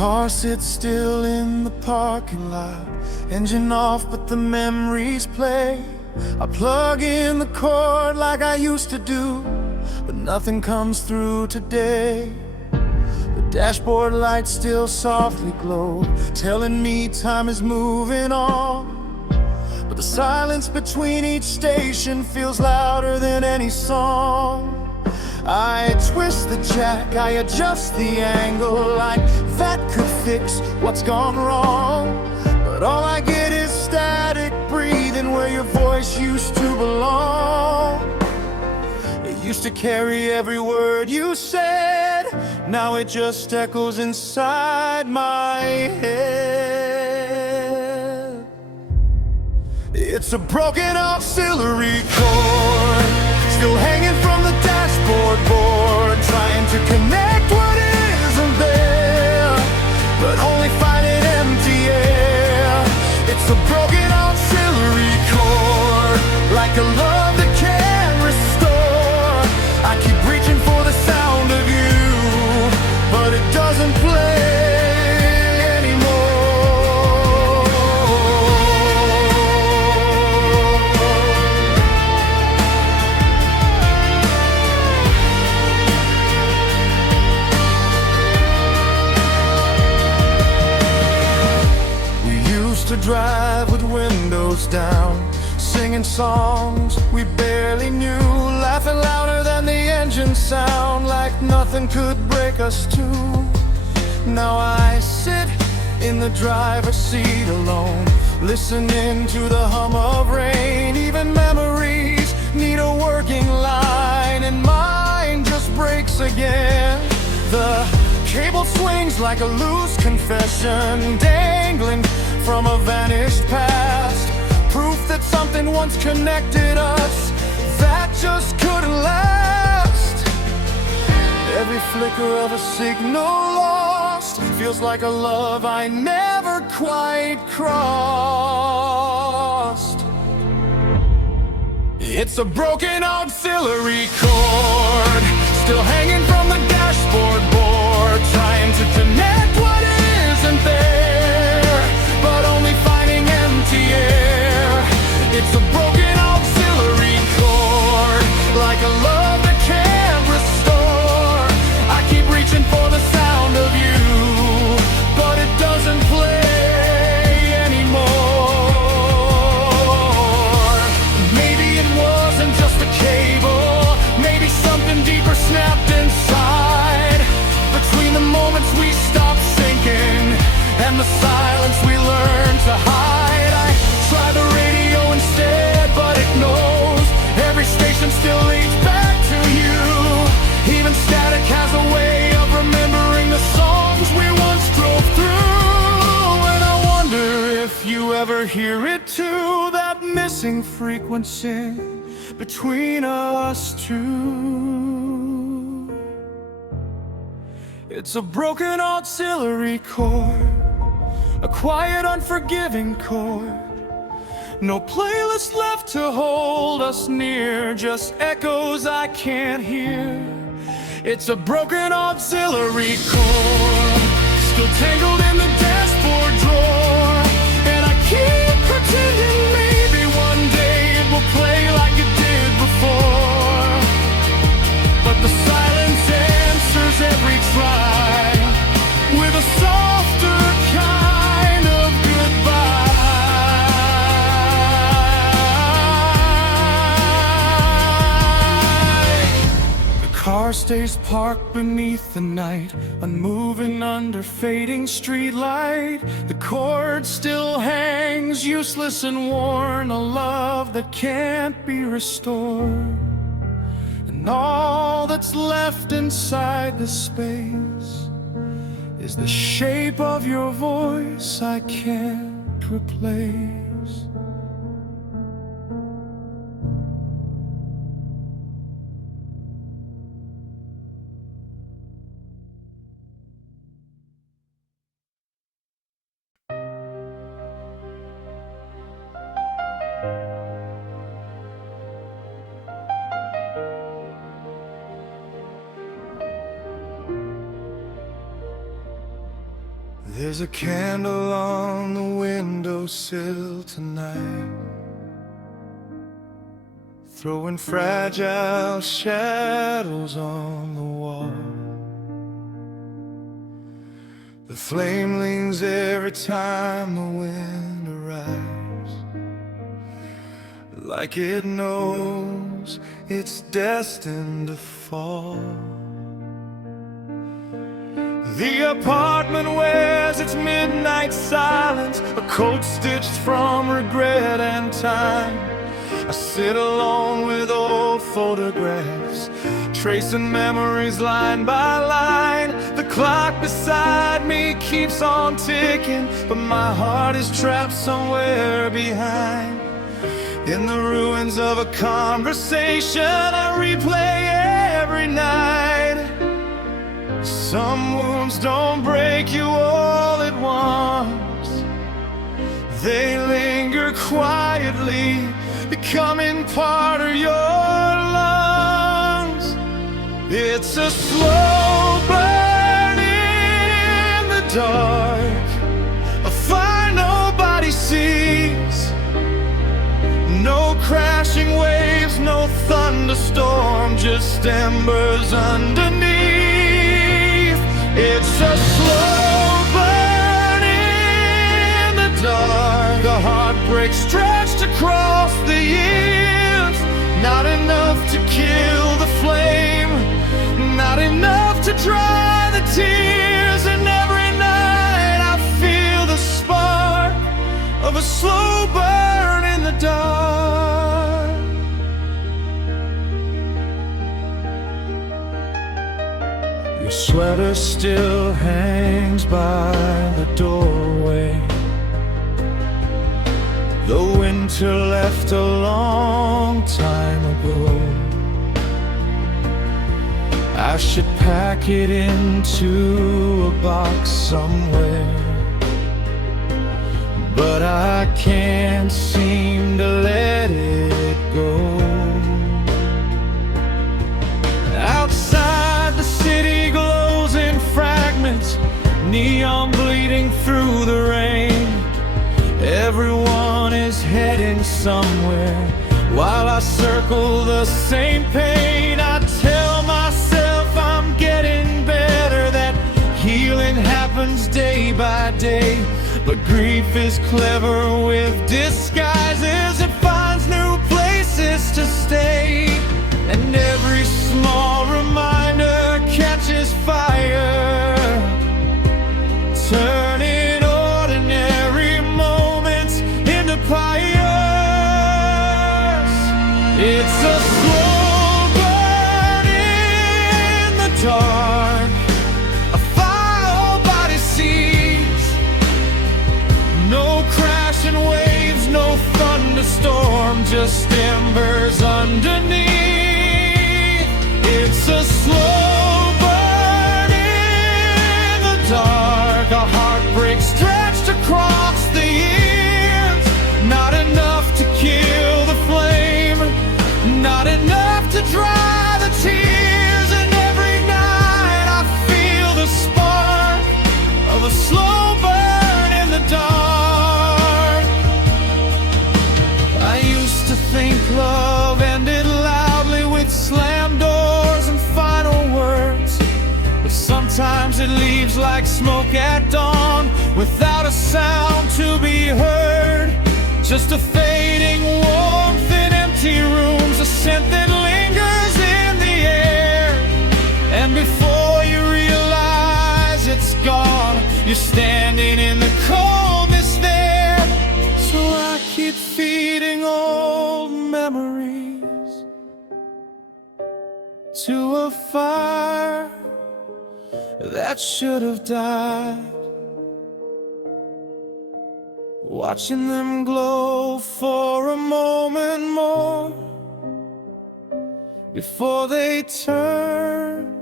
Car sits still in the parking lot, engine off but the memories play. I plug in the cord like I used to do, but nothing comes through today. The dashboard lights still softly glow, telling me time is moving on. But the silence between each station feels louder than any song. I twist the jack, I adjust the angle, like that could fix what's gone wrong. But all I get is static breathing where your voice used to belong. It used to carry every word you said, now it just echoes inside my head. It's a broken auxiliary cord, still hanging from the dashboard board, trying to connect what isn't there, but only finding empty air. It's a broken auxiliary cord, like a love that can't restore. I keep reaching for the sound of you, but it doesn't play. To drive with windows down, singing songs we barely knew, laughing louder than the engine sound, like nothing could break us two. Now I sit in the driver's seat alone, listening to the hum of rain. Even memories need a working line, and mine just breaks again. The cable swings like a loose confession, dangling from a vanished past, proof that something once connected us that just couldn't last. Every flicker of a signal lost feels like a love I never quite crossed. It's a broken auxiliary cord, still hanging from the dashboard board, trying to connect what isn't there, but only finding empty air. It's a broken auxiliary cord, like a love that can't restore. I keep reaching for the sound of you, but it doesn't play anymore. Maybe it wasn't just a cable, maybe something deeper snapped inside, between the moments we stopped sinking and the silence we learned to hide. I try the radio instead, but it knows every station still leads back to you. Even static has a way of remembering the songs we once drove through. And I wonder if you ever hear it too, that missing frequency between us two. It's a broken auxiliary cord, a quiet, unforgiving chord. No playlist left to hold us near, just echoes I can't hear. It's a broken auxiliary cord, still tangled in the dashboard drawer, and I keep pretending maybe one day it will play like it did before. But the silence answers every try with a softer kind of goodbye. The car stays parked beneath the night, unmoving under fading streetlight. The cord still hangs, useless and worn, a love that can't be restored. And all that's left inside the space is the shape of your voice I can't replace. There's a candle on the windowsill tonight, throwing fragile shadows on the wall. The flame leans every time the wind arrives, like it knows it's destined to fall. The apartment wears its midnight silence, a coat stitched from regret and time. I sit alone with old photographs, tracing memories line by line. The clock beside me keeps on ticking, but my heart is trapped somewhere behind. In the ruins of a conversation I replay every night. Some wounds don't break you all at once, they linger quietly, becoming part of your lungs. It's a slow burn in the dark, a fire nobody sees. No crashing waves, no thunderstorm, just embers underneath. It's a slow burn in the dark, a heartbreak stretched across the years. Not enough to kill the flame, not enough to dry the tears. And every night I feel the spark of a slow burn in the dark. Your sweater still hangs by the doorway, the winter left a long time ago. I should pack it into a box somewhere, but I can't seem to let it go. Outside the city glows in fragments, neon bleeding through the rain. Everyone is heading somewhere while I circle the same pain. I tell myself I'm getting better, that healing happens day by day. But grief is clever with disguises, it finds new places to stay. And every small reminder catches fire, turning ordinary moments into pyres. It's a slow burn in the dark, a fire all body sees. No crashing waves, no thunderstorm, just embers underneath. It's a slow burn in the dark, a heartbreak stretched across the years. Not enough to kill the flame, not enough to dry the tears. And every night I feel the spark of a slow burn in the dark. I used to think love ended loudly with slam doors and final words, but sometimes it leaves like smoke at dawn, without a sound to be heard. Just a fading warmth in empty rooms, a scent that lingers in the air. And before you realize it's gone, you're standing in the coldness there. So I keep feeding old memories to a fire that should have died, watching them glow for a moment more before they turn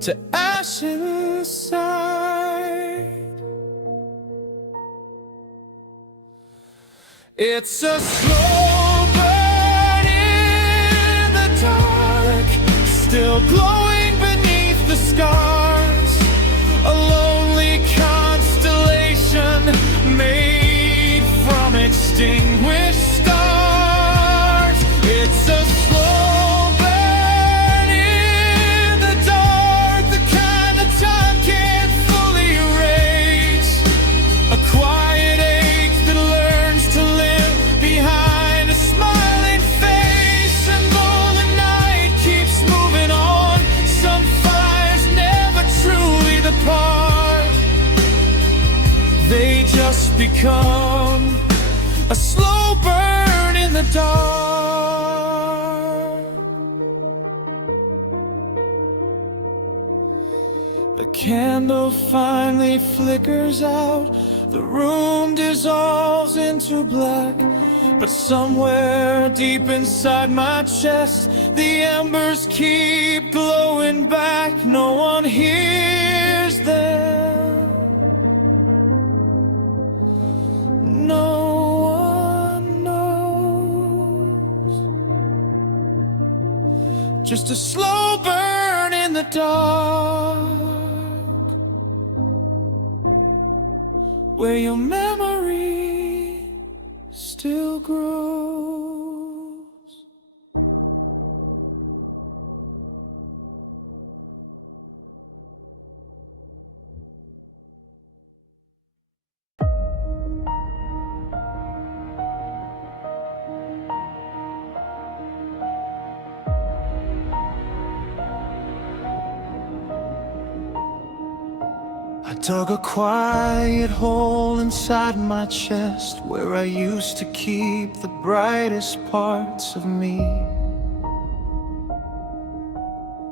to ash inside. It's a slow burn in the dark, still glowing beneath the scars. A lonely con just become a slow burn in the dark. The candle finally flickers out, the room dissolves into black. But somewhere deep inside my chest, the embers keep glowing back. No one hears them, no one knows. Just a slow burn in the dark, where your memory still grows. I dug a quiet hole inside my chest, where I used to keep the brightest parts of me.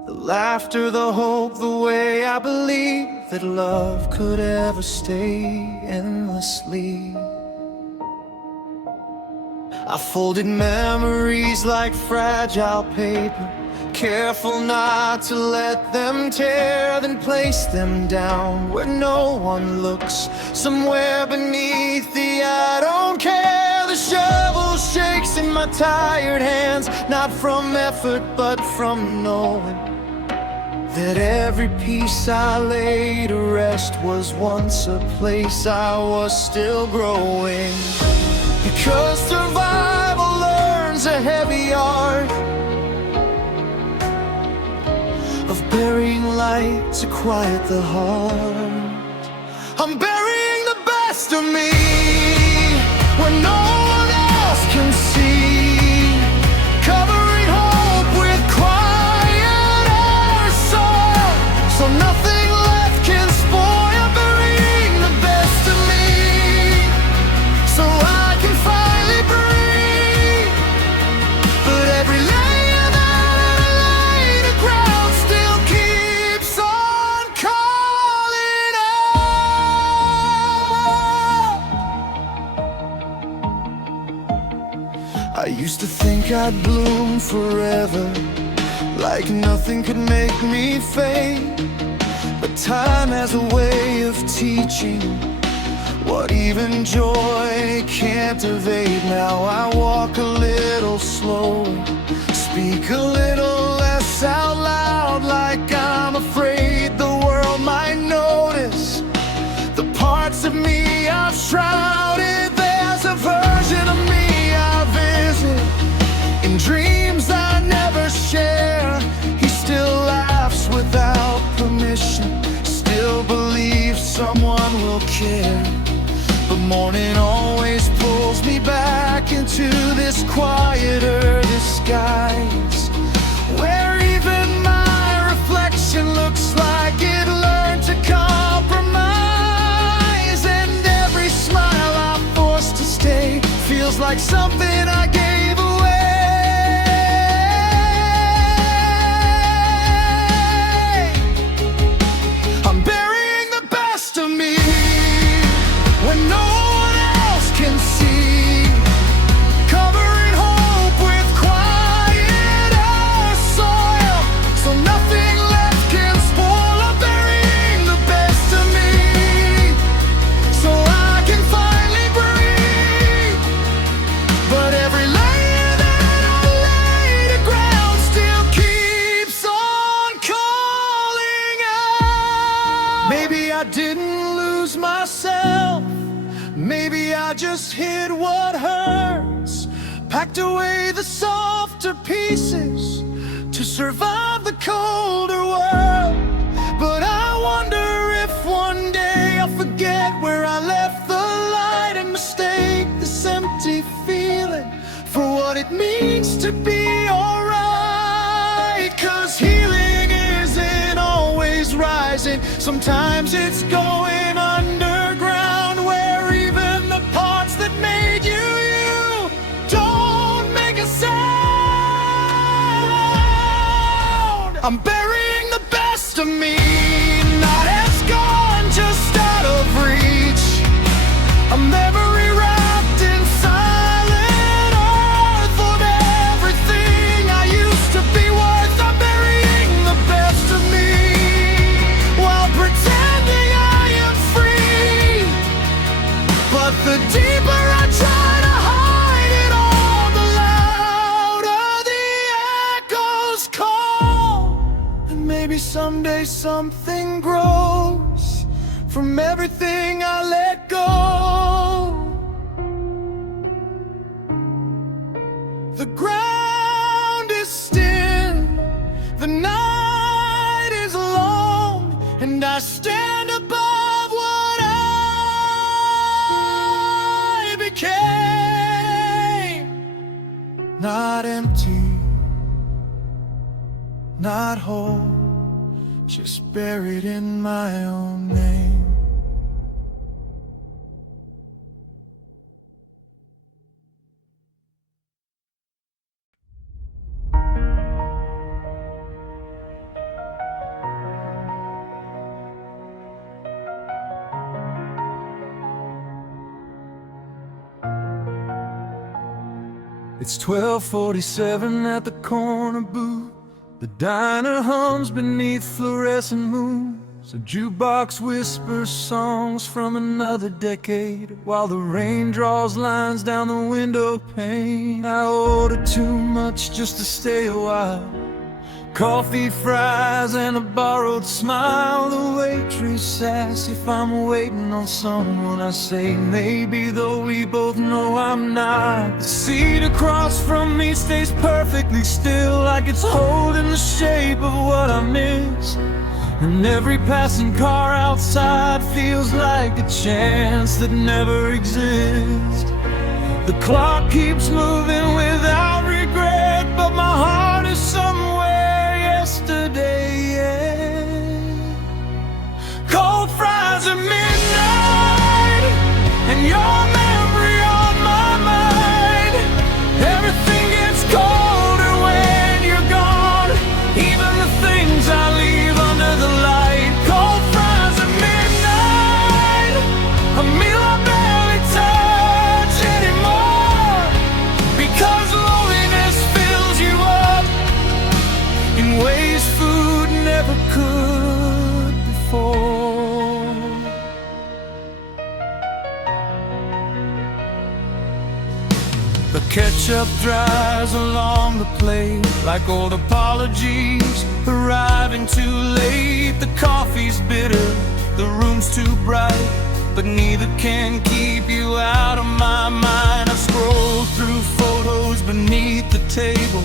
The laughter, the hope, the way I believed that love could ever stay endlessly. I folded memories like fragile paper, careful not to let them tear, then place them down where no one looks, somewhere beneath the I don't care. The shovel shakes in my tired hands, not from effort but from knowing that every piece I laid to rest was once a place I was still growing. Because survival learns a heavy art of burying light to quiet the heart. I'm burying the best of me when no one else can see, covering hope with quieter soil, so nothing left can spoil. Burying the best of me so I can finally breathe. But every layer that I lay to ground still keeps on calling out. I used to think I'd bloom forever, like nothing could make me fade. But time has a way of teaching what even joy can't evade. Now I walk a little slower, speak a little less out loud, like I'm afraid the world might notice the parts of me I've shrouded. There's a version of me I visit in dreams I never share. He still laughs without permission, still believes someone will care. But morning always pulls me back into this quieter disguise, where even my reflection looks like it learned to compromise. And every smile I'm forced to stay feels like something I gave away. I'm burying the best of me when no one else can see, covering hope with quieter soil, so nothing left can spoil. I'm burying the best of me so I can finally breathe. But every layer that I lay to ground still keeps on calling out. Maybe I didn't lose myself, maybe I just hid what hurts, packed away the softer pieces to survive the colder world. But I wonder if one day I'll forget where I left the light and mistake this empty feeling for what it means to be alright. 'Cause healing isn't always rising, sometimes it's going underground, where even I'm burying the best of me. Not as gone, just out of reach. A memory wrapped in silent earth of everything I used to be worth. I'm burying the best of me while pretending I am free. But the deeper I try to hide it all, the louder the echoes call. And maybe someday something grows from everything I let go. The ground is still, the night is long, and I stand above what I became. Not empty, not whole, just buried in my own name. It's 12:47 at the corner booth. The diner hums beneath fluorescent moons. A jukebox whispers songs from another decade, while the rain draws lines down the window pane. I order too much just to stay a while. Coffee, fries, and a borrowed smile. The waitress asks if I'm waiting on someone. I say maybe, though we both know I'm not. The seat across from me stays perfectly still, like it's holding the shape of what I miss. And every passing car outside feels like a chance that never exists. The clock keeps moving without regret, but my heart is somewhere yesterday, yeah. Cold fries at midnight, and your memory on my mind. Everything gets colder when you're gone, even the things I leave under the light. Cold fries at midnight, a meal I barely touch anymore, because loneliness fills you up in ways food never could before. The ketchup dries along the plate like old apologies arriving too late. The coffee's bitter, the room's too bright, but neither can keep you out of my mind. I scroll through photos beneath the table,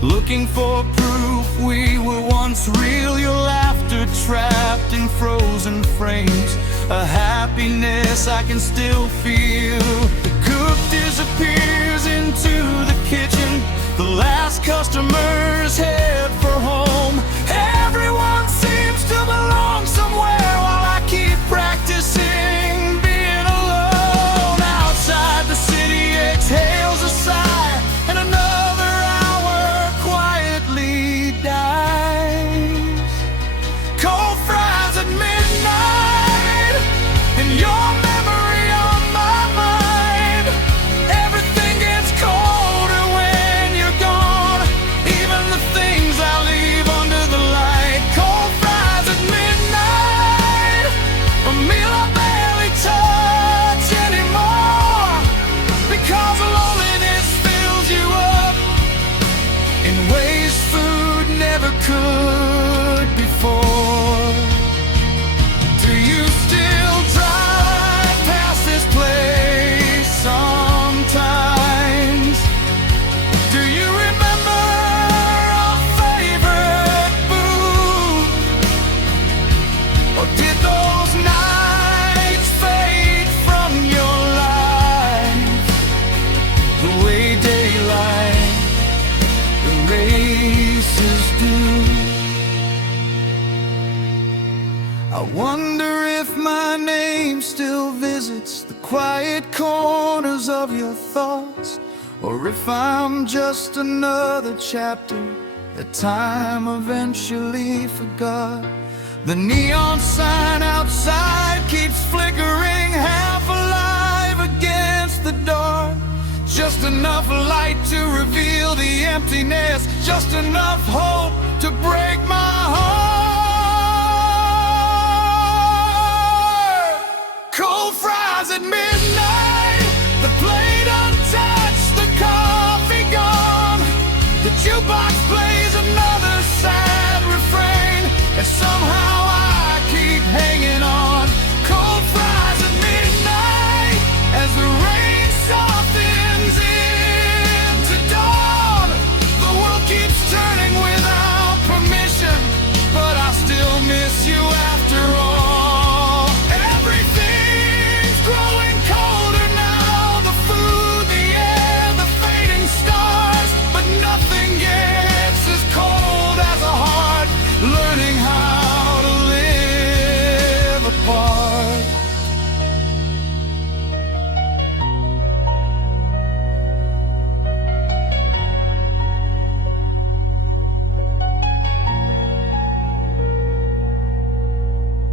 looking for proof we were once real. Your laughter trapped in frozen frames, a happiness I can still feel. The cook disappears into the kitchen, the last customers head for home. Everyone seems to belong somewhere while I keep practicing being alone. Outside, the city exhales a sigh, and another hour quietly dies. Cold fries at midnight, and your memory on my mind. Everything gets colder when you're gone, even the things I leave under the light. Cold fries at midnight, a meal I barely touch anymore, because loneliness fills you up in ways food never could before. Do you still drive past this place sometimes? Do you remember our favorite booth? Or did those nights fade from your life the way daylight erases do? I wonder if my name still visits the quiet corners of your thoughts, or if I'm just another chapter that time eventually forgot. The neon sign outside keeps flickering, half alive against the dark. Just enough light to reveal the emptiness, just enough hope to break my heart. Cold fries at midnight, the plate untouched, the coffee gone. The jukebox plays another sad refrain, and somehow I keep hanging on. Cold fries at midnight, as the rain softens into dawn. The world keeps turning without permission, but I still miss you after all. Everything's growing colder now, the food, the air, the fading stars, but nothing gets as cold as a heart learning how to live apart.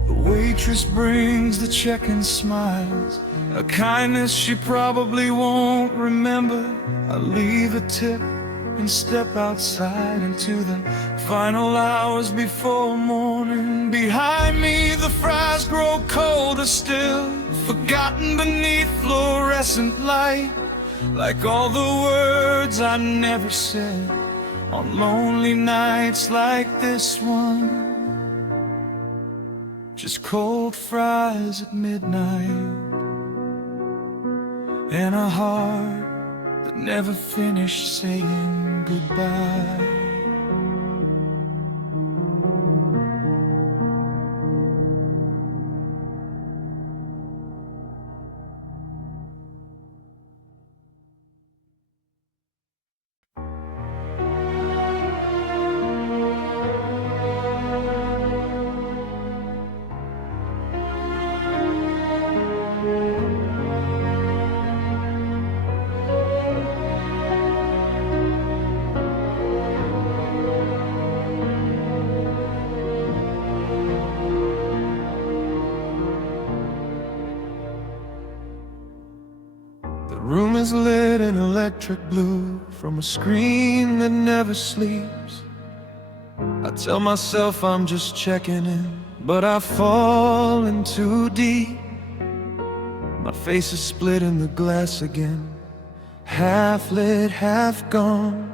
The waitress brings the check and smiles, a kindness she probably won't remember. I leave a tip and step outside into the final hours before morning. Behind me the fries grow colder still, forgotten beneath fluorescent light, like all the words I never said on lonely nights like this one. Just cold fries at midnight, and a heart that never finished saying goodbye. The room is lit in electric blue from a screen that never sleeps. I tell myself I'm just checking in, but I fall in too deep. My face is split in the glass again, half lit, half gone.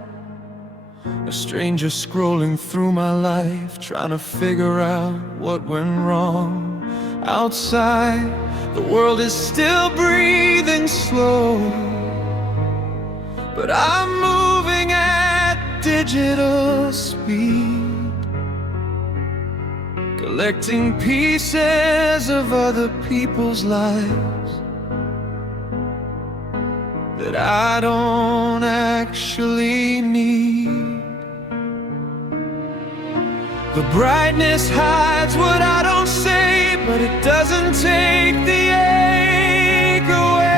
A stranger scrolling through my life, trying to figure out what went wrong. Outside, the world is still breathing slow, but I'm moving at digital speed, collecting pieces of other people's lives that I don't actually need. The brightness hides what I don't say, but it doesn't take the ache away.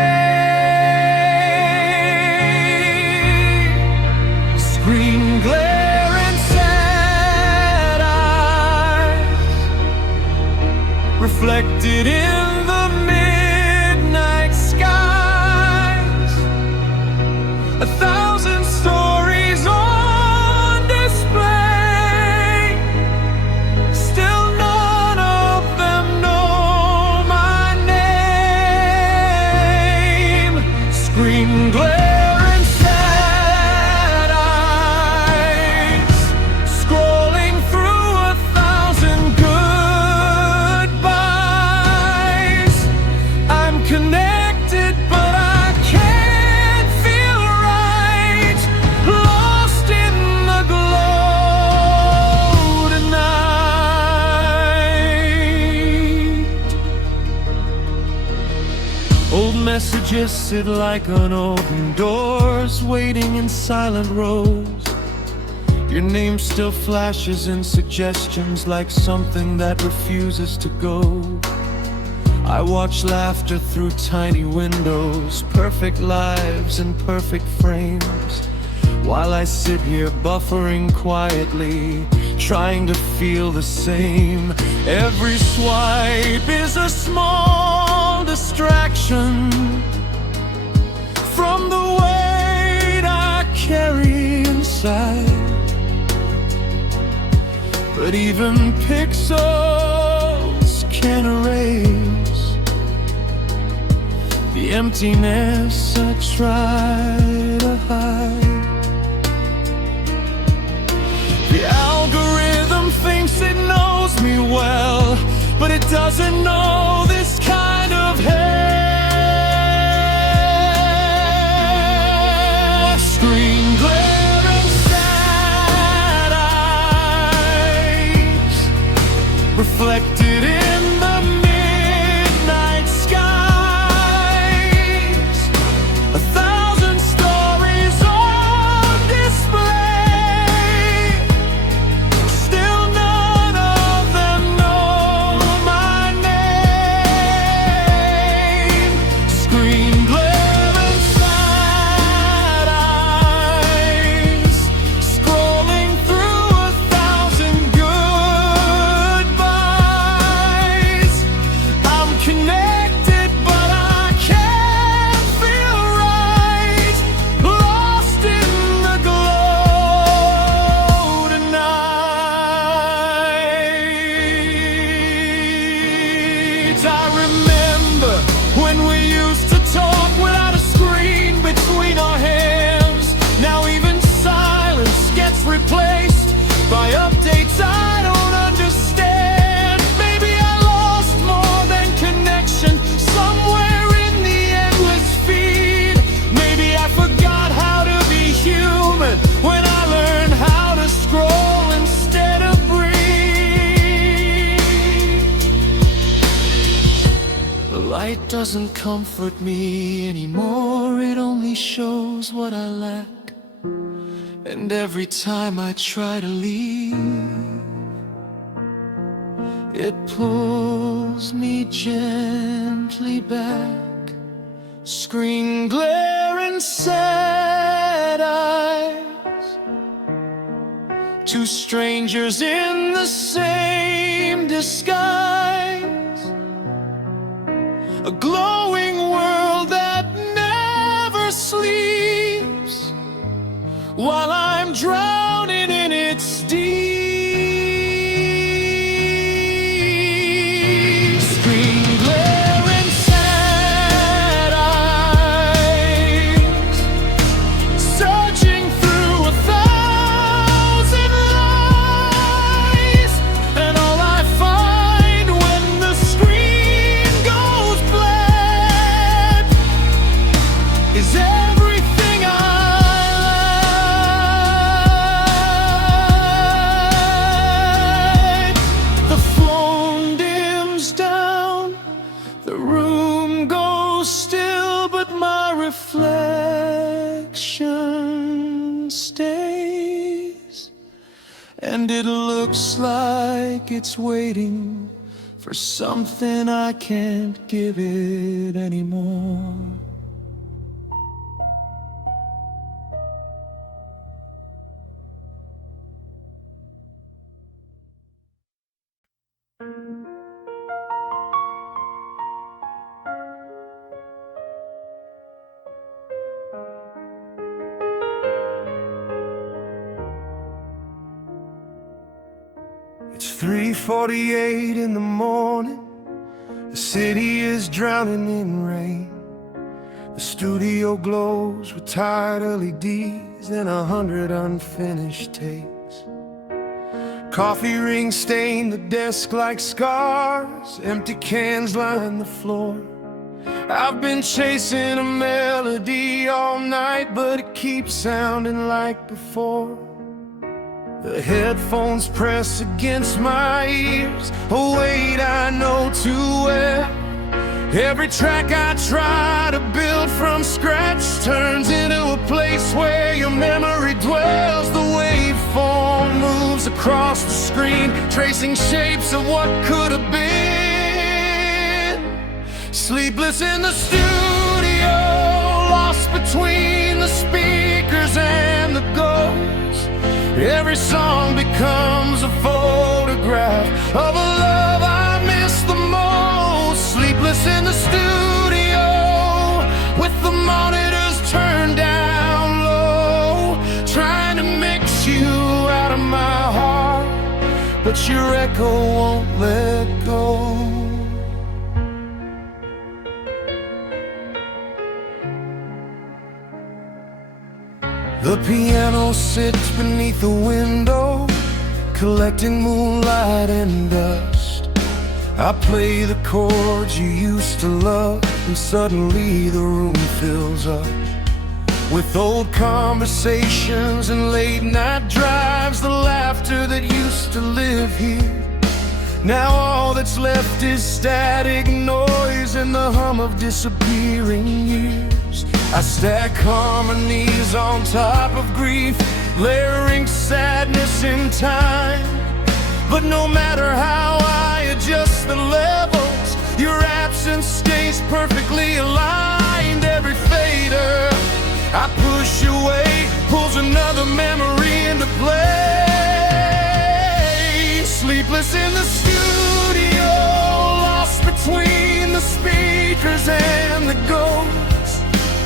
Screen glare and sad eyes reflected in the midnight skies. 1,000 stories on display, still none of them know my name. Screen glare and sad eyes, scrolling through 1,000 goodbyes. I'm connected, but I can't feel right, lost in the glow tonight. Old messages sit like unopened doors, waiting in silent rows. Your name still flashes in suggestions, like something that refuses to go. I watch laughter through tiny windows, perfect lives in perfect frames, while I sit here buffering quietly, trying to feel the same. Every swipe is a small distraction from the weight I carry inside. But even pixels can erase the emptiness I try to hide. The algorithm thinks it knows me well, but it doesn't know this kind of hell. Screen glare and sad eyes reflected in the midnight skies. 1,000 stories on display, still none of them know my name. Screen glare and sad eyes, scrolling through 1,000 goodbyes. I'm connected, but I can't feel right. Lost in the glow tonight. I remember when we used to talk without a screen between our hands. Now even silence gets replaced by updates I don't understand. Maybe I lost more than connection somewhere in the endless feed. Maybe I forgot how to be human when I learned how to scroll instead of breathe. The light doesn't comfort me anymore, it only shows what I lack. And every time I try to leave, it pulls me gently back. Screen glare and sad eyes, two strangers in the same disguise. A glowing world that never sleeps, while I'm drowning in its deep. Screen glare and sad eyes, searching through 1,000 lies. And all I find when the screen goes black is everything I like. The phone dims down, the room goes still, but my reflection stays. And it looks like it's waiting for something I can't give it anymore. It's 3:48 in the morning. The city is drowning in rain. The studio glows with tired LEDs and 100 unfinished takes. Coffee rings stain the desk like scars. Empty cans line the floor. I've been chasing a melody all night, but it keeps sounding like before. The headphones press against my ears, a weight I know too well. Every track I try to build from scratch turns into a place where your memory dwells. The waveform moves across the screen, tracing shapes of what could have been. Sleepless in the studio, lost between the speakers and the ghost. Every song becomes a photograph of a love I miss the most. Sleepless in the studio with the monitors turned down low, trying to mix you out of my heart, but your echo won't let go. The piano sits beneath the window, collecting moonlight and dust. I play the chords you used to love, and suddenly the room fills up with old conversations and late night drives, the laughter that used to live here. Now all that's left is static noise and the hum of disappearing years. I stack harmonies on top of grief, layering sadness in time. But no matter how I adjust the levels, your absence stays perfectly aligned. Every fader I push away pulls another memory into play. Sleepless in the studio, lost between the speakers and the ghosts.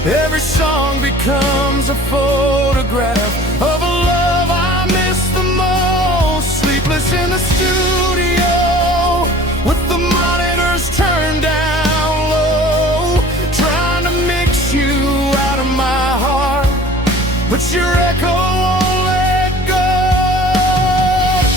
Every song becomes a photograph of a love I miss the most. Sleepless in the studio with the monitors turned down low, trying to mix you out of my heart, but your echo won't let go.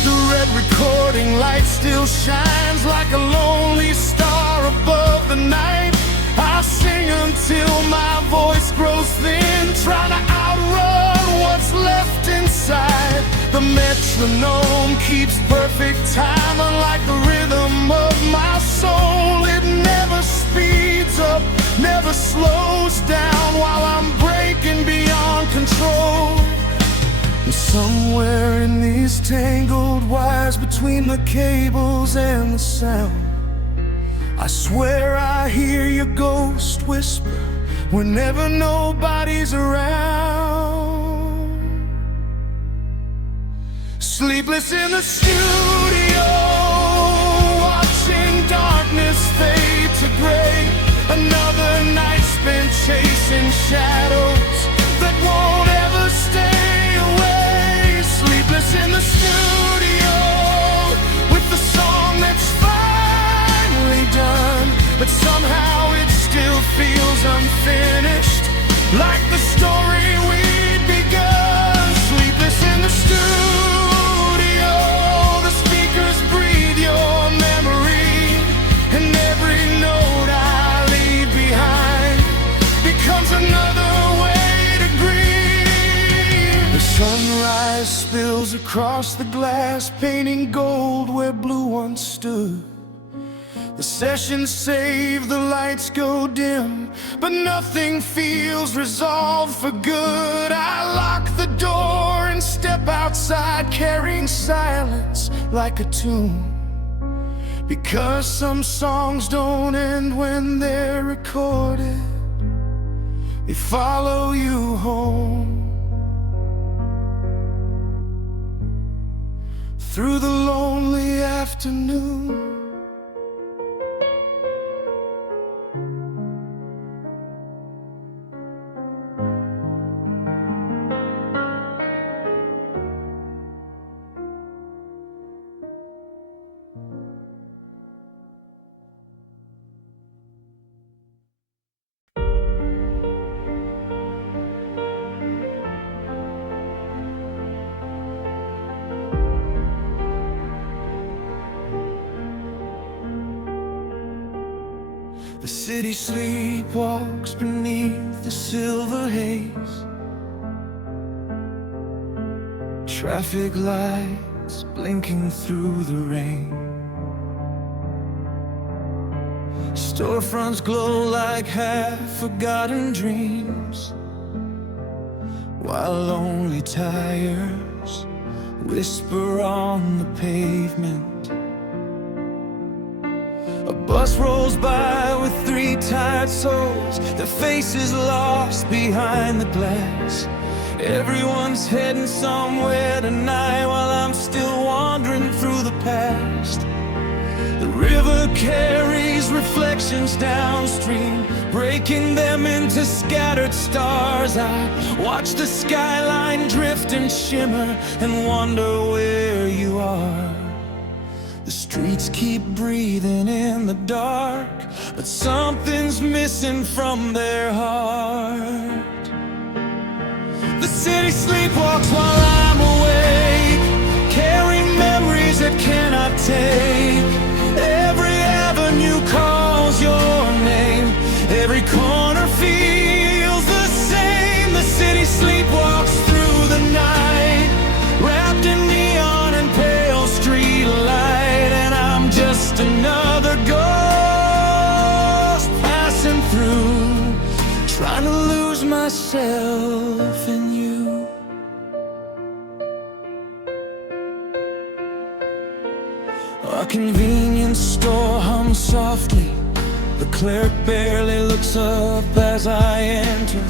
The red recording light still shines like a lonely star above the night. I sing until my voice grows thin, trying to outrun what's left inside. The metronome keeps perfect time, unlike the rhythm of my soul. It never speeds up, never slows down, while I'm breaking beyond control. And somewhere in these tangled wires between the cables and the sound, I swear I hear your ghost whisper whenever nobody's around. Sleepless in the studio, watching darkness fade to gray. Another night spent chasing shadows that won't ever stay away. Sleepless in the studio with the song that's finally done, but somehow it still feels unfinished, like the story we'd begun. Sleepless in the studio, the speakers breathe your memory, and every note I leave behind becomes another way to grieve. The sunrise spills across the glass, painting gold where blue once stood. The sessions save, the lights go dim, but nothing feels resolved for good. I lock the door and step outside, carrying silence like a tomb, because some songs don't end when they're recorded. They follow you home through the lonely afternoon. The city sleepwalks beneath the silver haze. Traffic lights blinking through the rain. Storefronts glow like half-forgotten dreams, while lonely tires whisper on the pavement. A bus rolls by with three tired souls, their faces lost behind the glass. Everyone's heading somewhere tonight while I'm still wandering through the past. The river carries reflections downstream, breaking them into scattered stars. I watch the skyline drift and shimmer and wonder where you are. The streets keep breathing in the dark, but something's missing from their heart. The city sleepwalks while I'm awake, carrying memories that cannot take. Every avenue calls your name, every corner feels the same. The city sleepwalks through the night, wrapped in neon and pale street light. And I'm just another ghost passing through, trying to lose myself in you. A convenience store hums softly, the clerk barely looks up as I enter.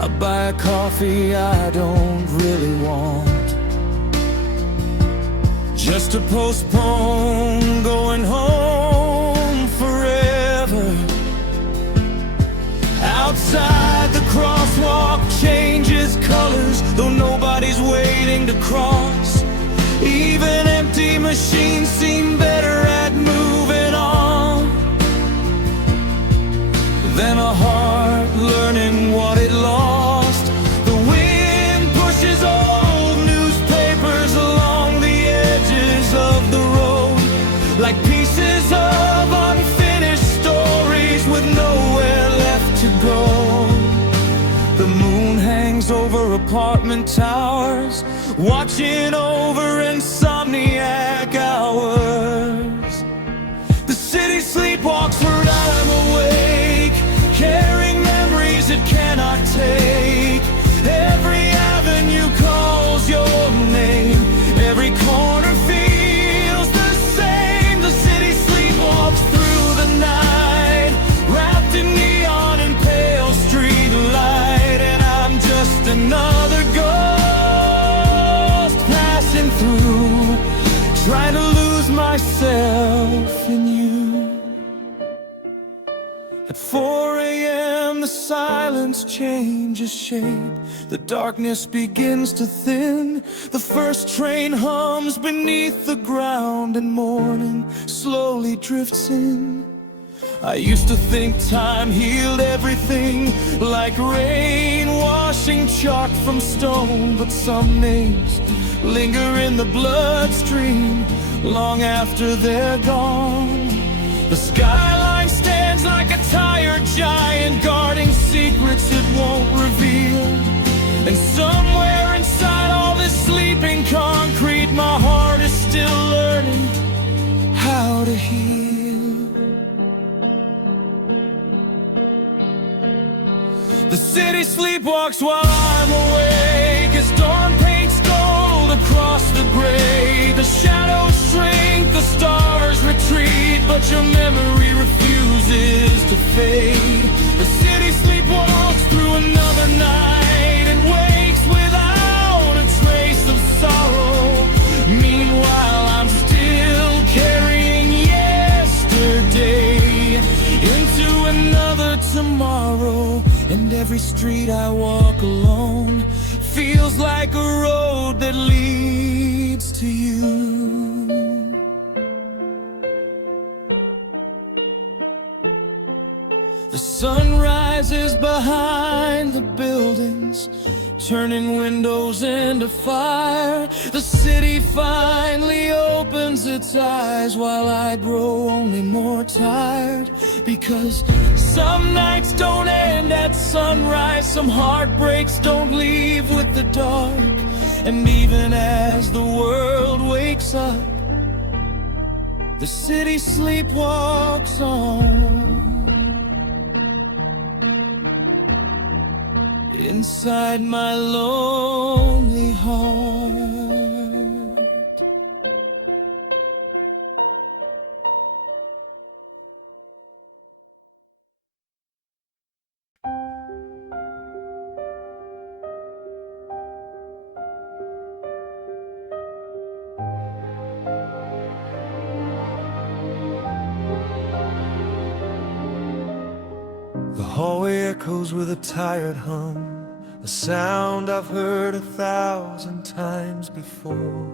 I buy a coffee I don't really want, just to postpone going home forever. Outside the crosswalk changes colors, though nobody's waiting to cross. Even empty machines seem better at moving on than a heart learning what it lost. The wind pushes old newspapers along the edges of the road, like pieces of unfinished stories with nowhere left to go. The moon hangs over apartment towers, watching over insomniac hours. The city sleepwalks when I'm awake, carrying memories it cannot take. Every avenue calls your name, every corner feels the same. The city sleepwalks through the night, wrapped in neon and pale street light. And I'm just another ghost passing through, trying to lose myself in you. At 4 a.m. the silence changes shape, the darkness begins to thin. The first train hums beneath the ground and morning slowly drifts in. I used to think time healed everything, like rain washing chalk from stone. But some names linger in the bloodstream long after they're gone. The skyline stands like a tired giant, guarding secrets it won't reveal. And somewhere inside all this sleeping concrete, my heart is still learning how to heal. The city sleepwalks while I'm awake, as dawn paints gold across the gray. The shadows shrink, the stars retreat, but your memory refuses to fade. The city sleepwalks through another night and wakes without a trace of sorrow. Meanwhile, I'm still carrying yesterday into another tomorrow. And every street I walk alone feels like a road that leads to you. The sun rises behind the buildings, turning windows into fire. The city finally opens its eyes while I grow only more tired. Because some nights don't end at sunrise, some heartbreaks don't leave with the dark. And even as the world wakes up, the city sleepwalks on. Inside my lonely heart. hallway echoes with a tired hum, a sound I've heard 1,000 times before.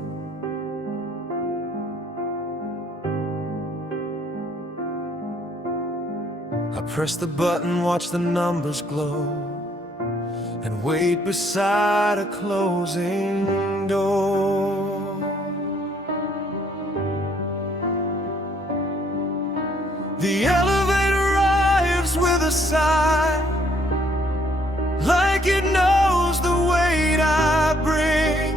I press the button, watch the numbers glow, and wait beside a closing door. The elevator arrives with a sigh, like it knows the weight I bring.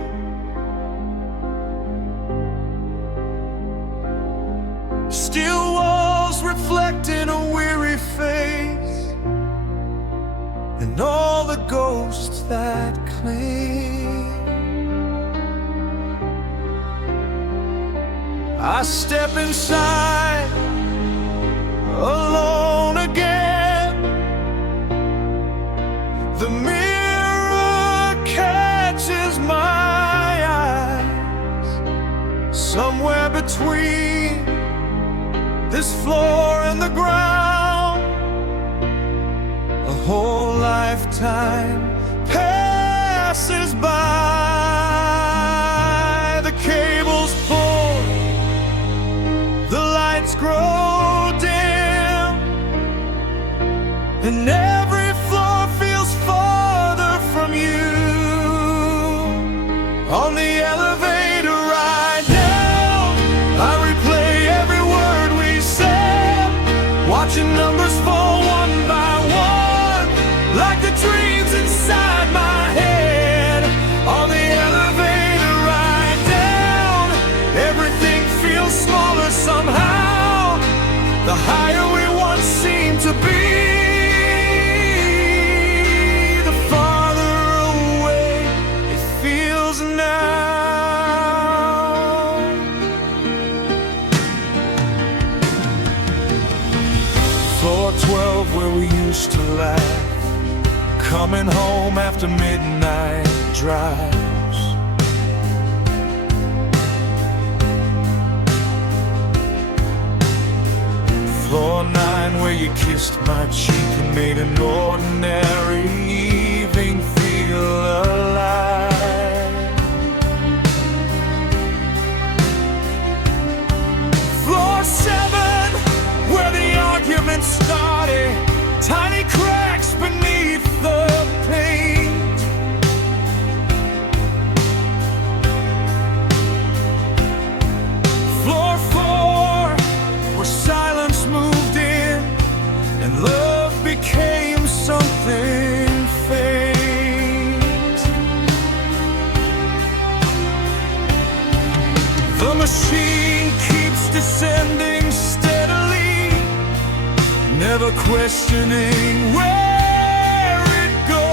Steel walls reflecting a weary face, and all the ghosts that cling. I step inside, alone again. The mirror catches my eyes, somewhere between this floor and the ground. A whole lifetime passes by. The cables pull, the lights grow dim, and every floor feels farther from you. On the elevator ride down, I replay every word we said, watching numbers fall one by one, like the dreams inside my head. On the elevator ride down, everything feels smaller somehow, the higher we once seemed to be. Floor 12 where we used to laugh, coming home after midnight drives. Floor 9 where you kissed my cheek and made an ordinary evening feel alive. Floor 7 where the arguments started, tiny cracks beneath the paint. Floor 4 where silence moved in and love became something faint. The machine keeps descending steadily, never questioning where it goes.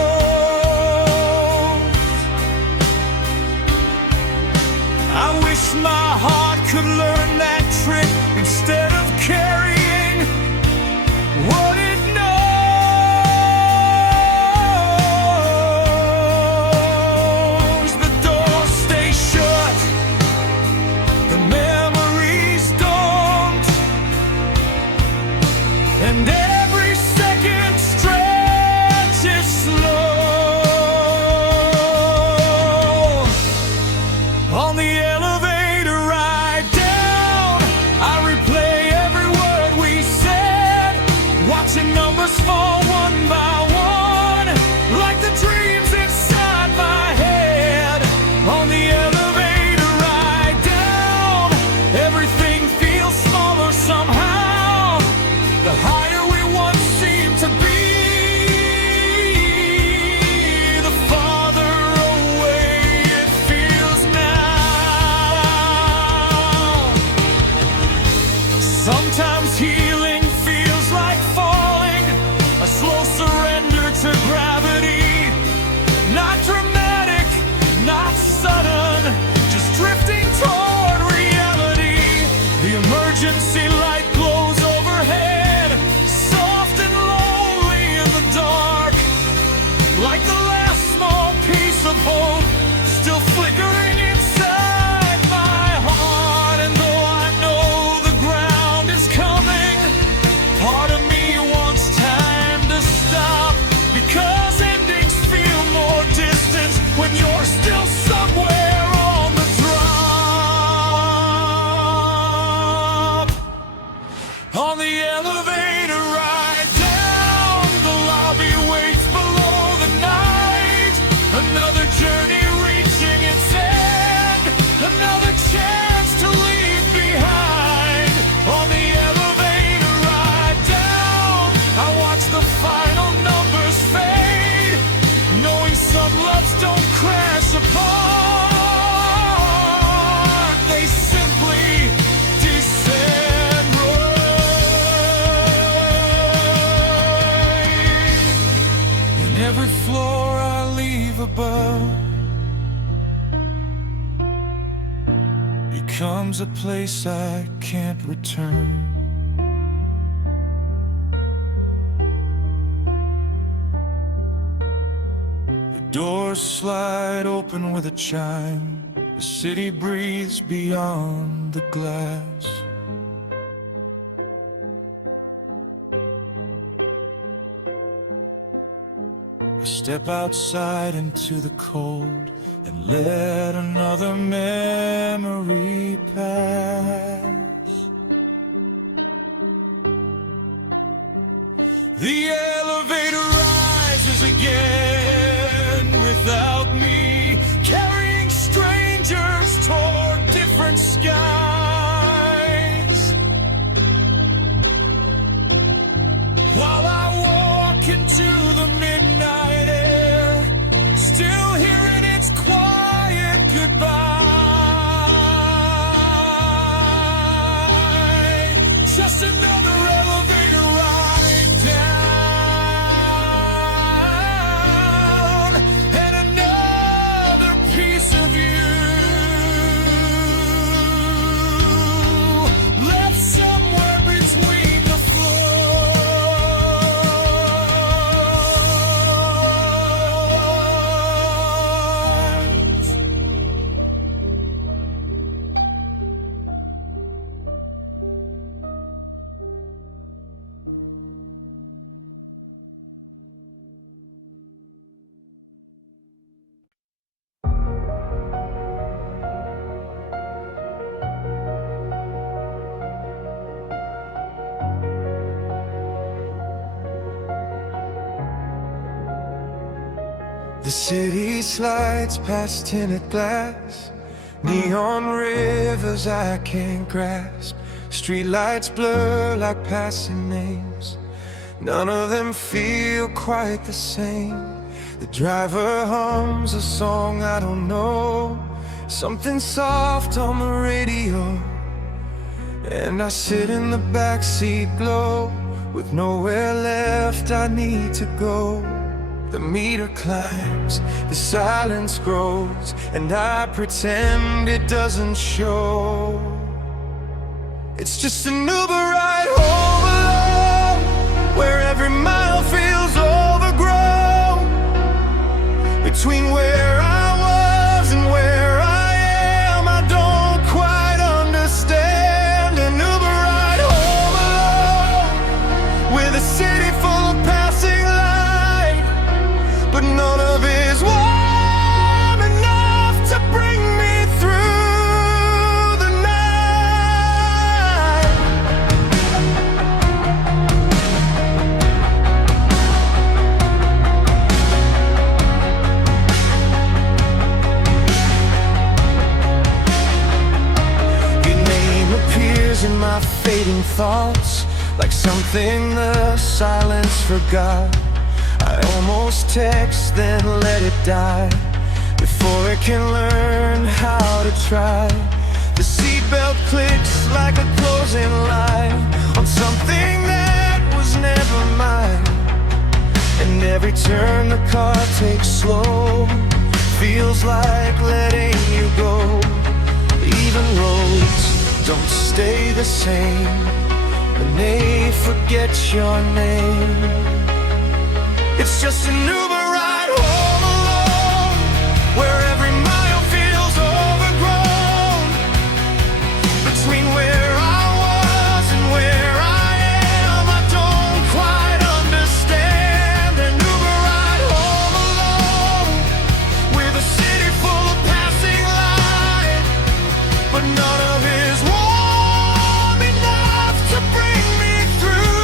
I wish my heart could learn that trick instead of carrying what it knows. The doors stay shut, the memories don't, and every second stretches slow. On the elevator ride down, I replay every word we said, watching numbers fall one by one, like the dreams inside my head. On the elevator ride down, everything feels smaller somehow, the higher we once seemed to be, the farther away it feels now. Sometimes healing feels like falling, a slow surrender to gravity. Not dramatic, not sudden, just drifting toward reality. The emergency light glows overhead, soft and lonely in the dark, like the last small piece of hope still flickering inside my heart. And though I know the ground is coming, part of me wants time to stop. elevator ride down, the lobby waits below the night. Another journey reaching its end, another chance to leave behind. On the elevator ride down, I watch the final numbers fade, knowing some loves don't crash apart, they simply descend right. And every floor I leave above becomes a place I can't return. The doors slide open with a chime. The city breathes beyond the glass. I step outside into the cold and let another memory pass. The elevator rises again without me, carrying strangers toward different skies. While I walk into the midnight air, still hearing its quiet goodbye. Just another elevator ride down, and another piece of you left somewhere between the floors. The city slides past tinted glass, neon rivers I can't grasp. Streetlights blur like passing names, none of them feel quite the same. The driver hums a song I don't know, something soft on the radio, and I sit in the backseat glow, with nowhere left I need to go. The meter climbs, the silence grows, and I pretend it doesn't show. It's just an Uber ride home alone, where every mile feels overgrown. Between where I was and where I am, I don't quite understand. An Uber ride home alone, with a city full of passing light, but none of it's warm enough to bring me through the night. Your name appears in my fading thoughts, like something the silence forgot. I almost text, then let it die, before it can learn how to try. The seatbelt clicks like a closing line on something that was never mine. And every turn the car takes slow feels like letting you go. Even roads don't stay the same when they forget your name. It's just an Uber ride home alone, where every mile feels overgrown. Between where I was and where I am, I don't quite understand. An Uber ride home alone, with a city full of passing light, but none of it's warm enough to bring me through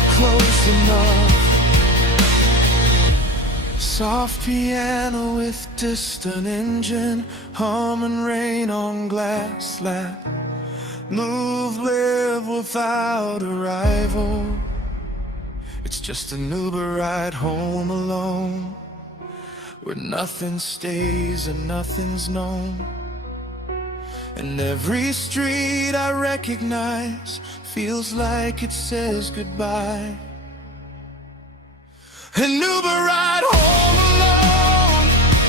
but close enough. Soft piano with distant engine, humming rain on glass slab. Move, live without arrival. It's just an Uber ride home alone, where nothing stays and nothing's known. And every street I recognize feels like it says goodbye. An Uber ride home alone,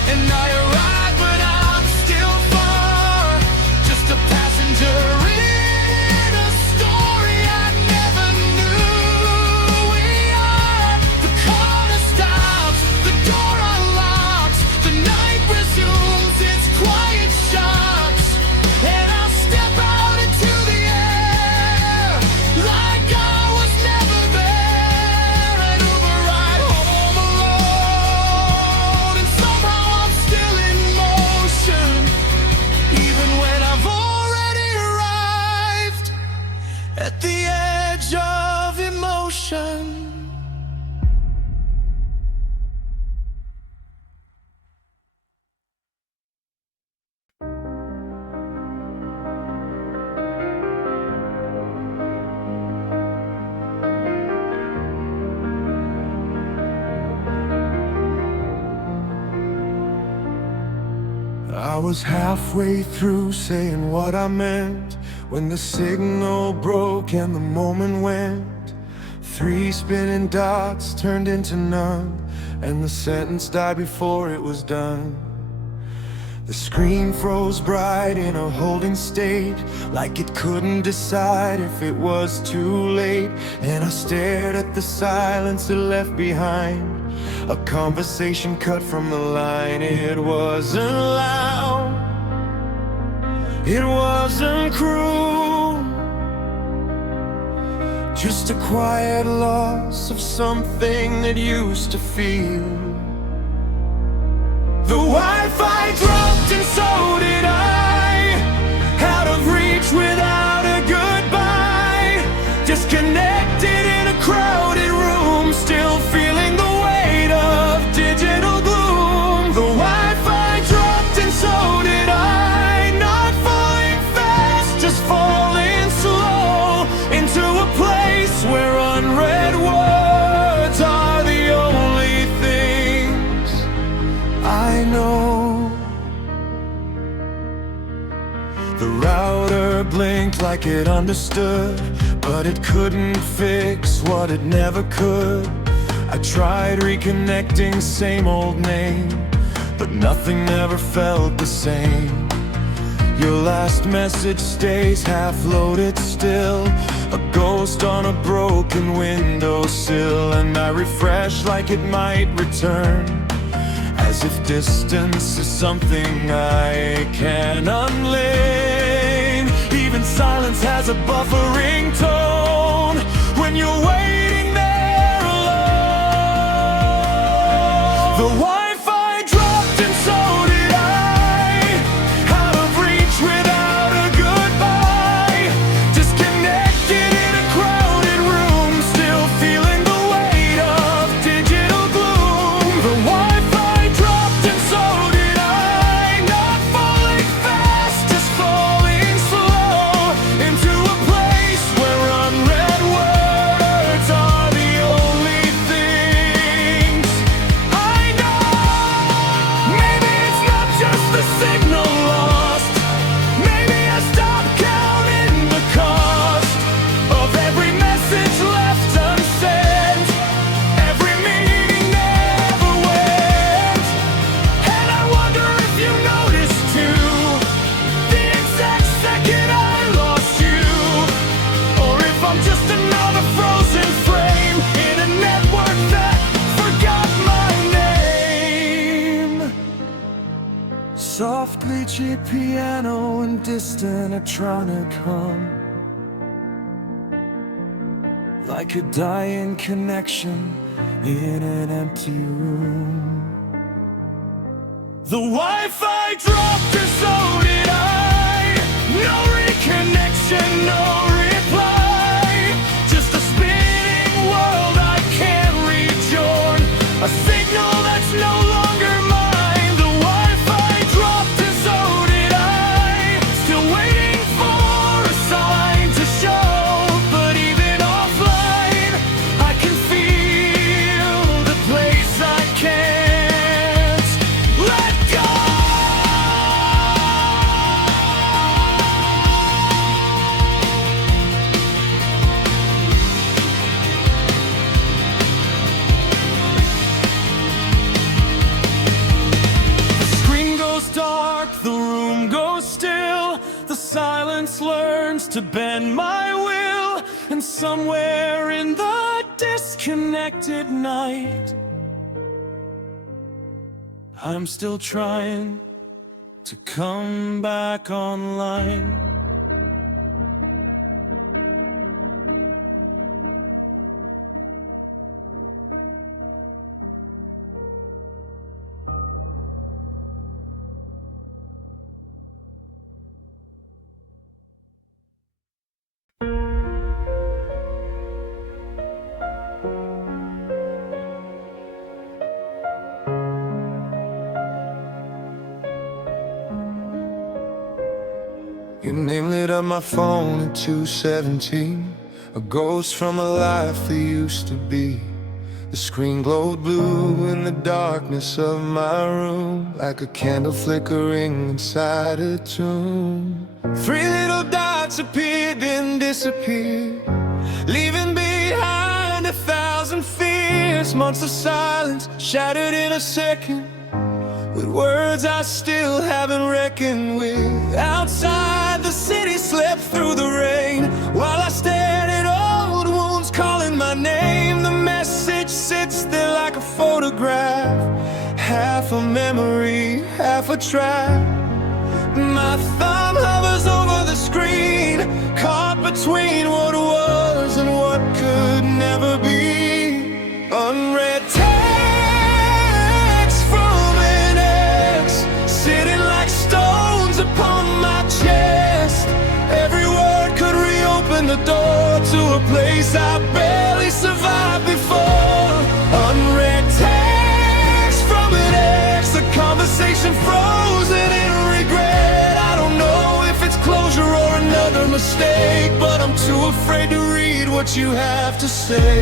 and I arrive but I'm still far. Just a passenger in a story I never knew. We are. The corner stops, the door unlocks, the night resumes its quiet shocks, and I'll step out into the air like I was never there. An Uber ride home alone, and somehow I'm still in motion, even when I've already arrived at the edge of emotion. I was halfway through saying what I meant when the signal broke and the moment went. 3 spinning dots turned into none, and the sentence died before it was done. The screen froze bright in a holding state, like it couldn't decide if it was too late. And I stared at the silence it left behind, a conversation cut from the line. It wasn't loud, it wasn't cruel, just a quiet loss of something that used to feel. The Wi-Fi dropped and so did I, out of reach without a goodbye. Disconnected in a crowded room, still feeling the weight of digital gloom. The Wi-Fi dropped and so did I, not falling fast, just falling slow, into a place where unread words are the only things I know. The router blinked like it understood, but it couldn't fix what it never could. I tried reconnecting, same old name, but nothing ever felt the same. Your last message stays half loaded still, a ghost on a broken windowsill. And I refresh like it might return, as if distance is something I can unlearn. Even silence has a buffering tone when you're waiting there alone. The Wi-Fi dropped and so did I, out of reach without a goodbye. Disconnected in a crowded room, still feeling the weight of digital gloom. The Wi-Fi dropped and so did I, not falling fast, just falling slow, into a place where unread words are the only things I know. Maybe it's not just the signal lost, maybe I stopped counting the cost of every message left unsent, every meeting never went. And I wonder if you noticed too, the exact second I lost you, or if I'm just another frozen frame in a network that forgot my name. Softly cheap piano and distant electronic hum, like a dying connection in an empty room. The Wi-Fi dropped and so did I, no reconnection, no reply, just a spinning word silence learns to bend my will. And somewhere in the disconnected night, I'm still trying to come back online. Your name lit up my phone at 2:17, a ghost from a life that used to be. The screen glowed blue in the darkness of my room, like a candle flickering inside a tomb. 3 little dots appeared and disappeared, leaving behind 1,000 fears. Months of silence shattered in a second, with words I still haven't reckoned with. Outside, the city slept through the rain, while I stared at old wounds calling my name. The message sits there like a photograph, half a memory, half a trap. My thumb hovers over the screen, caught between what was and what could never be. Unread text from an ex, sitting like stones upon my chest. Every word could reopen the door to a place I barely survived before. Unread text from an ex, the conversation frozen in regret. I don't know if it's closure or another mistake, but I'm too afraid to read what you have to say.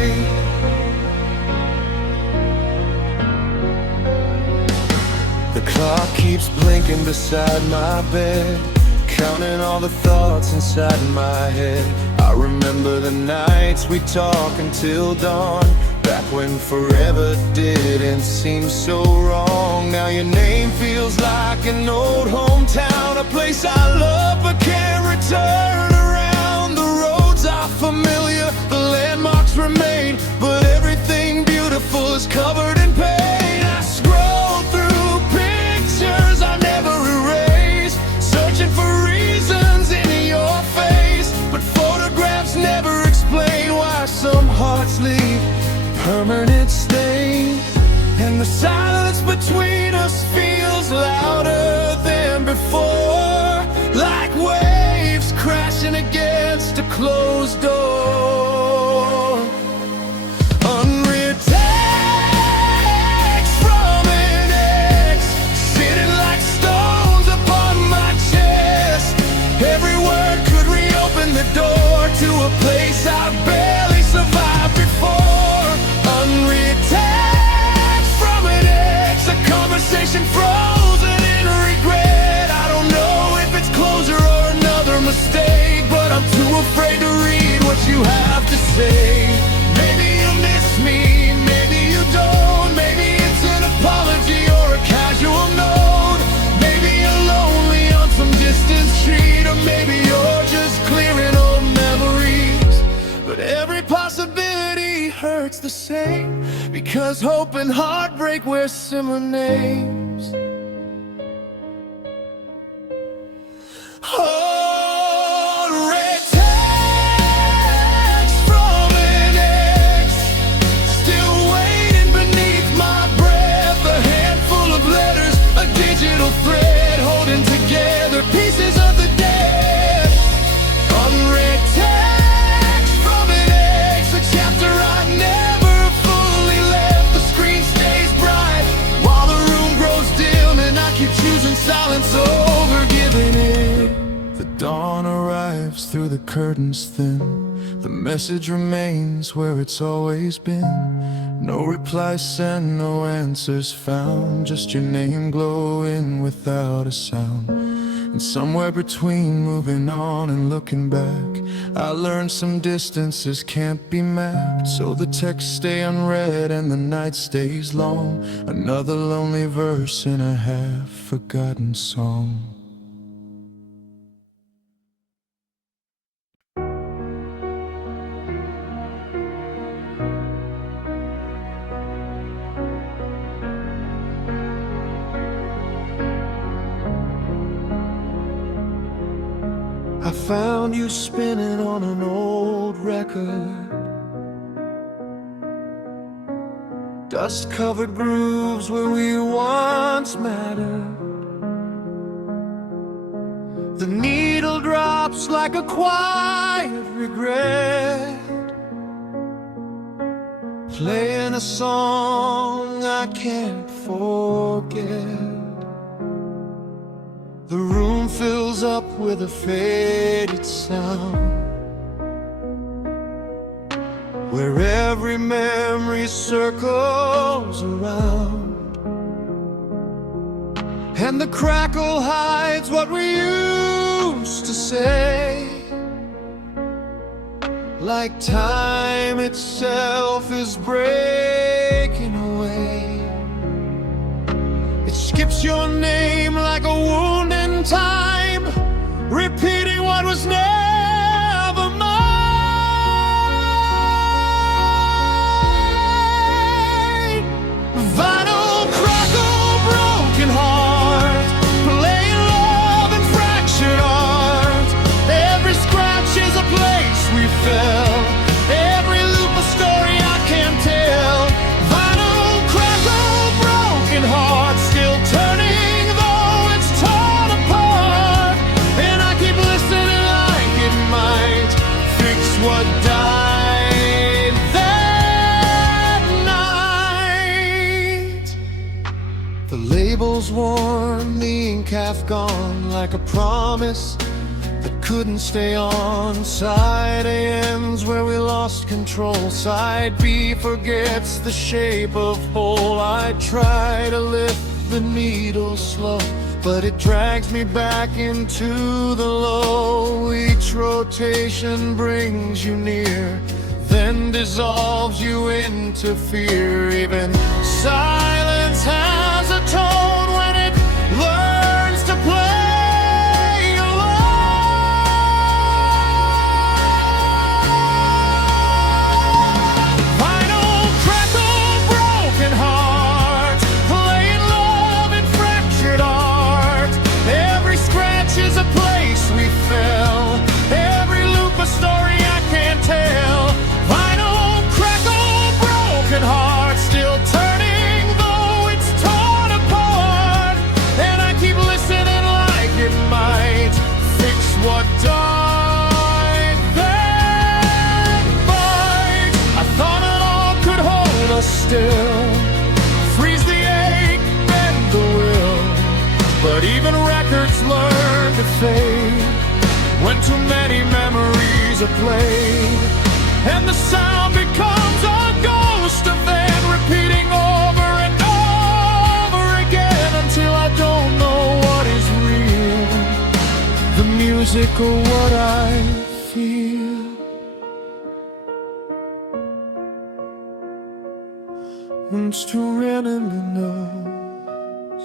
The clock keeps blinking beside my bed, counting all the thoughts inside my head. I remember the nights we talk until dawn, back when forever didn't seem so wrong. Now your name feels like an old hometown, a place I love but can't return. Around the roads are familiar, the landmarks remain, but everything beautiful is covered in pain. I scroll through pictures I never erase, searching for reasons in your face, but photographs never explain why some hearts leave permanent stains. And the silence between us feels louder than before, like waves crashing against a closed door. Unread text from an ex, sitting like stones upon my chest. Every word could reopen the door to a place I barely survived before. Unread text from an ex, a conversation frozen in regret. I don't know if it's closure or another mistake, but I'm too afraid to read what you have to say. Maybe you miss me, maybe you don't. Maybe it's an apology or a casual note. Maybe you're lonely on some distant street, or maybe you're just clearing old memories. But every possibility hurts the same, because hope and heartbreak wear similar names. Unread text from an ex, still waiting beneath my breath. A handful of letters, a digital thread, holding together pieces of the dead. Unread text from an ex, a chapter I never fully left. The screen stays bright while the room grows dim, and I keep choosing silence over giving in. The dawn arrives through the curtains thin, the message remains where it's always been. No reply sent, no answers found, just your name glowing without a sound. And somewhere between moving on and looking back, I learned some distances can't be mapped. So the texts stay unread and the night stays long, another lonely verse in a half-forgotten song. found you spinning on an old record. Dust-covered grooves where we once mattered. The needle drops like a quiet regret, playing a song I can't forget. The room fills up with a faded sound, where every memory circles around, and the crackle hides what we used to say, like time itself is breaking away. It skips your name like a wound in time, repeating what was never mine. Vinyl crackle, broken heart, playing love and fractured art. Every scratch is a place we fell, every loop a story I can't tell. Vinyl crackle, broken heart, still turning though it's torn apart. And I keep listening like it might fix what died that night. The label's worn, the ink half gone, like a promise that couldn't stay on. Side A ends where we lost control. Side B forgets the shape of whole. I try to lift the needle slow, but it drags me back into the low. Each rotation brings you near, then dissolves you into fear. Even silence has a tone when it learns to play. What died that night? I thought it all could hold us still, freeze the ache, bend the will. But even records learn to fade when too many memories are played, and the sound becomes a ghost of them, repeating over and over again until I don't know what is real, the music or what I feel. Once to randomly knows,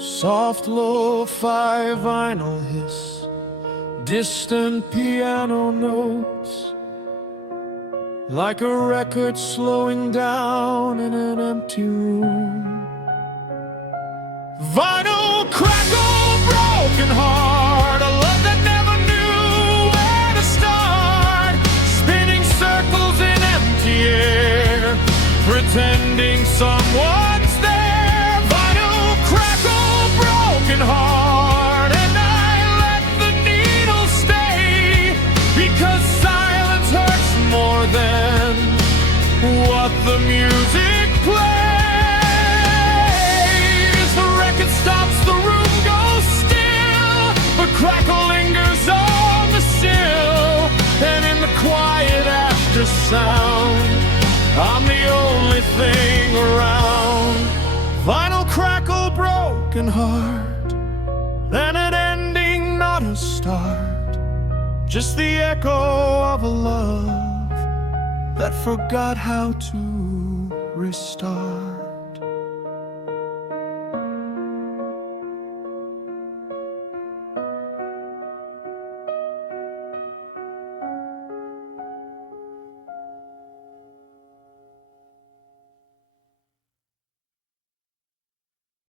soft lo-fi vinyl hiss, distant piano notes, like a record slowing down in an empty room. Vinyl crackle, broken heart, a love that never knew where to start, spinning circles in empty air, pretending someone's there. Vinyl crackle, broken heart, and I let the needle stay, because silence hurts more than what the music plays. Stops, the room goes still, but crackle lingers on the sill, and in the quiet after sound, I'm the only thing around. Vinyl crackle, broken heart, then an ending, not a start, just the echo of a love that forgot how to restart.